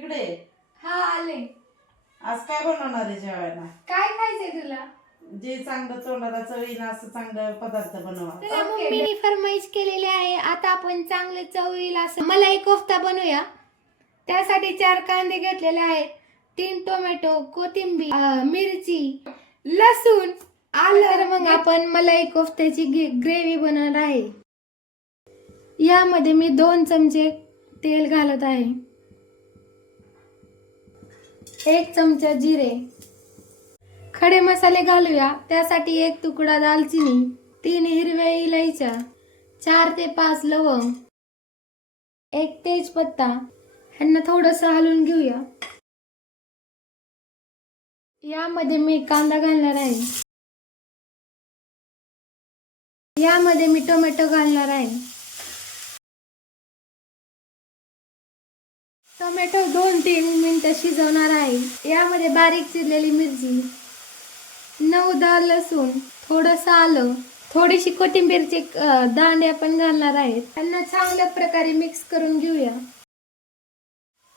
इकडे हा आले. आज काय बनवणार आहे जेवायला? काय खायचंय तुला? जे चांगलं तोंडाला चवीला असं चांगलं पदार्थ बनवा. तुला मम्मीने फरमाईश केलेली आहे. आता आपण चांगले चवीला असं मलाई कोफ्ता बनवूया. त्यासाठी 4 कांदे घेतलेले आहेत, 3 टोमॅटो, कोथिंबीर, मिरची, लसूण, आलं. तर मग आपण मलाई कोफ्त्याची ग्रेव्ही बनवणार आहे. यामध्ये मी 2 चमचे तेल घालत आहे, 1 चमचा जिरे, खडे मसाले घालूया. त्यासाठी 1 तुकडा दालचिनी, 3 हिरव्या इलायच्या, 4 ते 5 लवंग, 1 तेजपत्ता. ह्यांना थोडस हलवून घेऊया. यामध्ये मी कांदा घालणार आहे. यामध्ये मी टोमॅटो घालणार आहे. टोमॅटो 2-3 मिनिटं शिजवणार आहे. यामध्ये बारीक चिरलेली मिरची, 9-10 लसूण, थोडस आलं, थोडीशी कोथिंबीरचे दाणे आपण घालणार आहेत. त्यांना चांगल्या प्रकारे मिक्स करून घेऊया.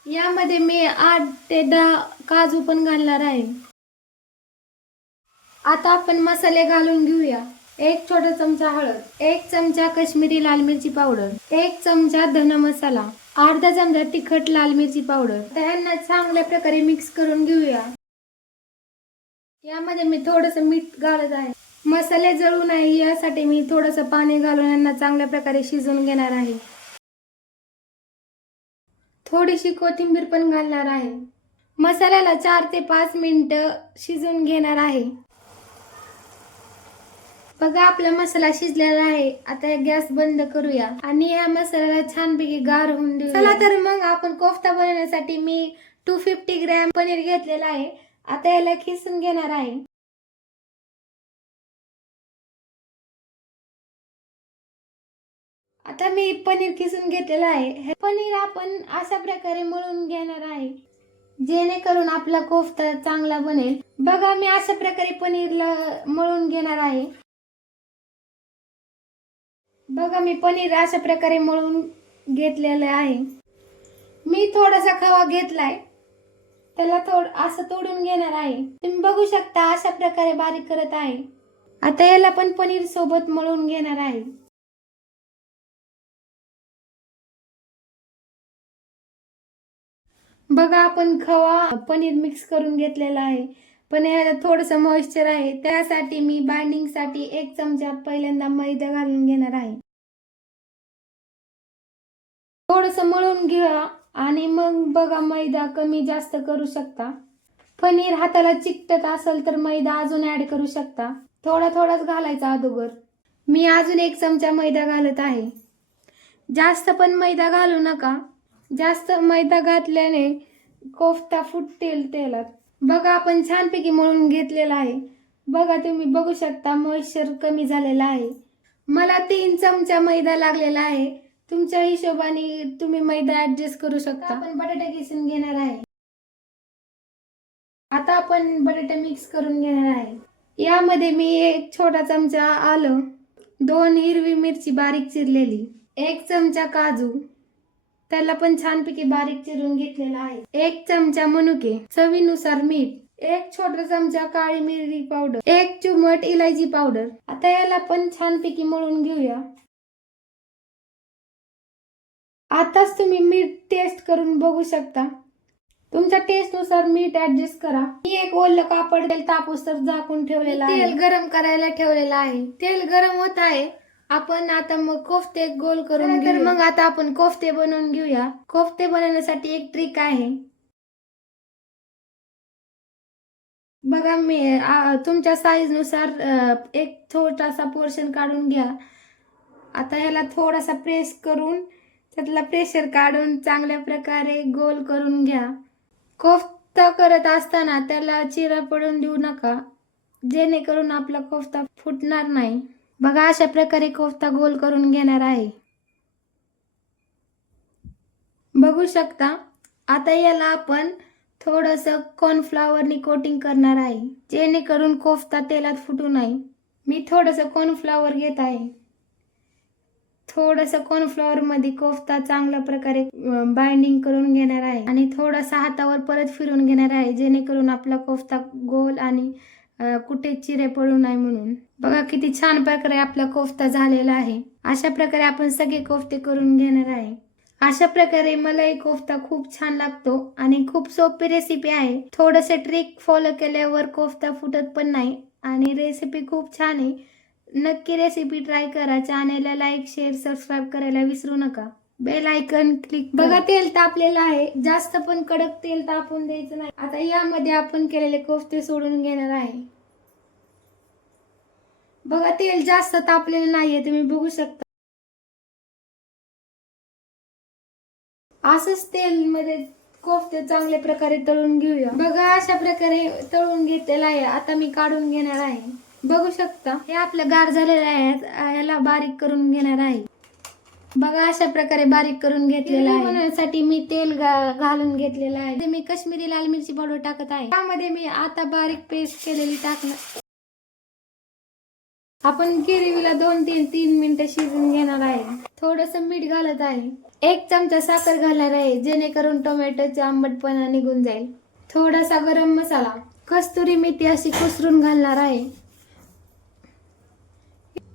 यामध्ये मी 8 ते 10 काजू पण घालणार आहे. आता आपण मसाले घालून घेऊया. 1 छोटा चमचा हळद, 1 चमचा काश्मीरी लाल मिरची पावडर, 1 चमचा धन मसाला, अर्धा चमचा तिखट लाल मिरची पावडर. त्यांना चांगल्या प्रकारे मिक्स करून घेऊया. यामध्ये मी थोडस मीठ घालत आहे. मसाले जळू नये यासाठी मी थोडस पाणी घालून यांना चांगल्या प्रकारे शिजवून घेणार आहे. थोडीशी कोथिंबीर पण घालणार आहे. मसाल्याला 4 ते 5 मिनिटं शिजवून घेणार आहे. बघा आपला मसाला शिजलेला आहे. आता गॅस बंद करूया आणि या मसाल्याला छानपैकी गार होऊन देऊया. चला तर मग आपण कोफ्ता बनवण्यासाठी मी 250 ग्रॅम पनीर घेतलेला आहे. आता याला खिसून घेणार आहे. आता मी पनीर खिसून घेतलेलं आहे. हे पनीर आपण अशा प्रकारे मळून घेणार आहे जेणेकरून आपला कोफ्ता चांगला बनेल. बघा मी अशा प्रकारे पनीरला मळून घेणार आहे. बघा मी पनीर अशा प्रकारे मळून घेतलेलं आहे. मी थोडासा खवा घेतलाय, त्याला असं तोडून घेणार आहे. तुम्ही बघू शकता अशा प्रकारे बारीक करत आहे. आता याला पण पनीर सोबत मळून घेणार आहे. बघा आपण खवा पनीर मिक्स करून घेतलेला आहे, पण याला थोडंसं मॉइश्चर आहे. त्यासाठी मी बाइंडिंग साठी 1 चमचा पहिल्यांदा मैदा घालून घेणार आहे. थोडंसं मळून घ्या आणि मग बघा मैदा कमी जास्त करू शकता. पनीर हाताला चिकटत असेल तर मैदा अजून ऍड करू शकता. थोडाच घालायचा अगोदर. मी अजून 1 चमचा मैदा घालत आहे. जास्त पण मैदा घालू नका. जास्त मैदा घातल्याने कोफ्ता फुटतील तेलात. बघा आपण छानपैकी मळून घेतलेला आहे. बघा तुम्ही बघू शकता मॉइश्चर कमी झालेला आहे. मला 3 चमचा मैदा लागलेला आहे. तुमच्या हिशोबाने तुम्ही मैदा ऍडजस्ट करू शकता. आपण बटाटे किसून घेणार आहे. आता आपण बटाटे मिक्स करून घेणार आहे. यामध्ये मी 1 छोटा चमचा आलं, 2 हिरवी मिरची बारीक चिरलेली, 1 चमचा काजू, त्याला पण छानपैकी बारीक चिरून घेतलेला आहे, 1 चमचा मनुके, चवीनुसार मीठ, 1 छोटा चमचा काळी मिरी पावडर, 1 चिमूट इलायची पावडर. आता याला पण छानपैकी मळून घेऊया. आताच तुम्ही मीठ टेस्ट करून बघू शकता. तुमच्या टेस्ट नुसार मीठ ऍडजस्ट करा. मी 1 ओलं कापड तेल तापूस तर झाकून ठेवलेला आहे. तेल गरम करायला ठेवलेला आहे. तेल गरम होत आहे. आपण आता मग कोफ्ते गोल करून घेऊया. मग आता आपण कोफ्ते बनवून घेऊया. कोफ्ते बनवण्यासाठी एक ट्रिक आहे. बघा मी तुमच्या साईज नुसार एक छोटासा पोर्शन काढून घ्या. आता ह्याला थोडासा प्रेस करून त्यातला प्रेशर काढून चांगल्या प्रकारे गोल करून घ्या. कोफ्ता करत असताना त्याला चिरा पडून देऊ नका, जेणेकरून आपला कोफ्ता फुटणार नाही. बघा अशा प्रकारे कोफ्ता गोल करून घेणार आहे. बघू शकता. आता याला आपण थोडंसं कॉर्नफ्लॉवरनी कोटिंग करणार आहे, जेणेकरून कोफ्ता तेलात फुटू नये. मी थोडंसं कॉर्नफ्लॉवर घेत आहे. थोडस कॉर्नफ्लॉवर मध्ये कोफ्ता चांगल्या प्रकारे बाइंडिंग करून घेणार आहे आणि थोडासा हातावर परत फिरून घेणार आहे, जेणेकरून आपला कोफ्ता गोल आणि कुठे चिरे पडू नये म्हणून. बघा किती छान प्रकारे आपला कोफ्ता झालेला आहे. अशा प्रकारे आपण सगळे कोफ्ते करून घेणार आहे. अशा प्रकारे मलाई कोफ्ता खूप छान लागतो आणि खूप सोपी रेसिपी आहे. थोडस ट्रिक फॉलो केल्यावर कोफ्ता फुटत पण नाही आणि रेसिपी खूप छान आहे. नक्की रेसिपी ट्राय करा. चॅनेलला लाईक, शेअर, सबस्क्राईब करायला विसरू नका. Bell icon click. बघा तेल तापलेलं आहे. जास्त पण कडक तेल तापून द्यायचं नाही. आता यामध्ये आपण केलेले कोफ्ते सोडून घेणार आहे. बघा तेल जास्त तापलेलं नाहीये, तुम्ही बघू शकता. असंच तेल मध्ये कोफ्ते चांगल्या प्रकारे तळून घेऊया. बघा अशा प्रकारे तळून घेतलेला आहे. आता मी काढून घेणार आहे. बघू शकता हे आपलं गार झालेलं आहे. याला बारीक करून घेणार आहे. बघा अशा प्रकारे बारीक करून घेतलेलं आहे. बनवण्यासाठी मी तेल घालून घेतलेलं आहे. मी काश्मीरी लाल मिरची पावडर टाकत आहे. त्यामध्ये मी आता बारीक पेस्ट केलेली टाकणार. आपण गिरवीला 2 ते 3 मिनिटं शिजून घेणार आहे. थोडस मीठ घालत आहे. 1 चमचा साखर घालणार आहे, जेणेकरून टोमॅटोचे आंबटपणा निघून जाईल. थोडासा गरम मसाला, कस्तुरी मेथी अशी कुसरून घालणार आहे.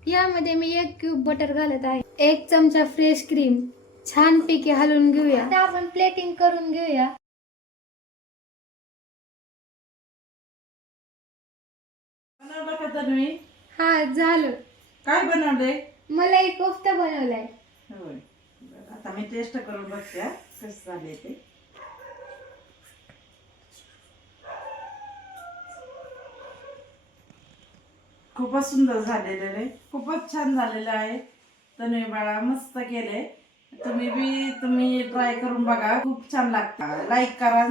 यामध्ये मी 1 क्यूब बटर घालत आहे. 1 चमचा फ्रेश क्रीम. छान पैकी हलवून घेऊया. आता आपण प्लेटिंग करून घेऊया. बनवलं का तुम्ही? हा झालं. काय बनवलंय? मलाई कोफ्ता बनवलाय. होय. बरं, आता मी टेस्ट करून बघते हा, कसं झाले ते. खूपच सुंदर झालेलं आहे. खूपच छान झालेलं आहे. तन्वी बाळा मस्त केले. तुम्ही ट्राय करून बघा. खूप छान लागतं. लाईक करा.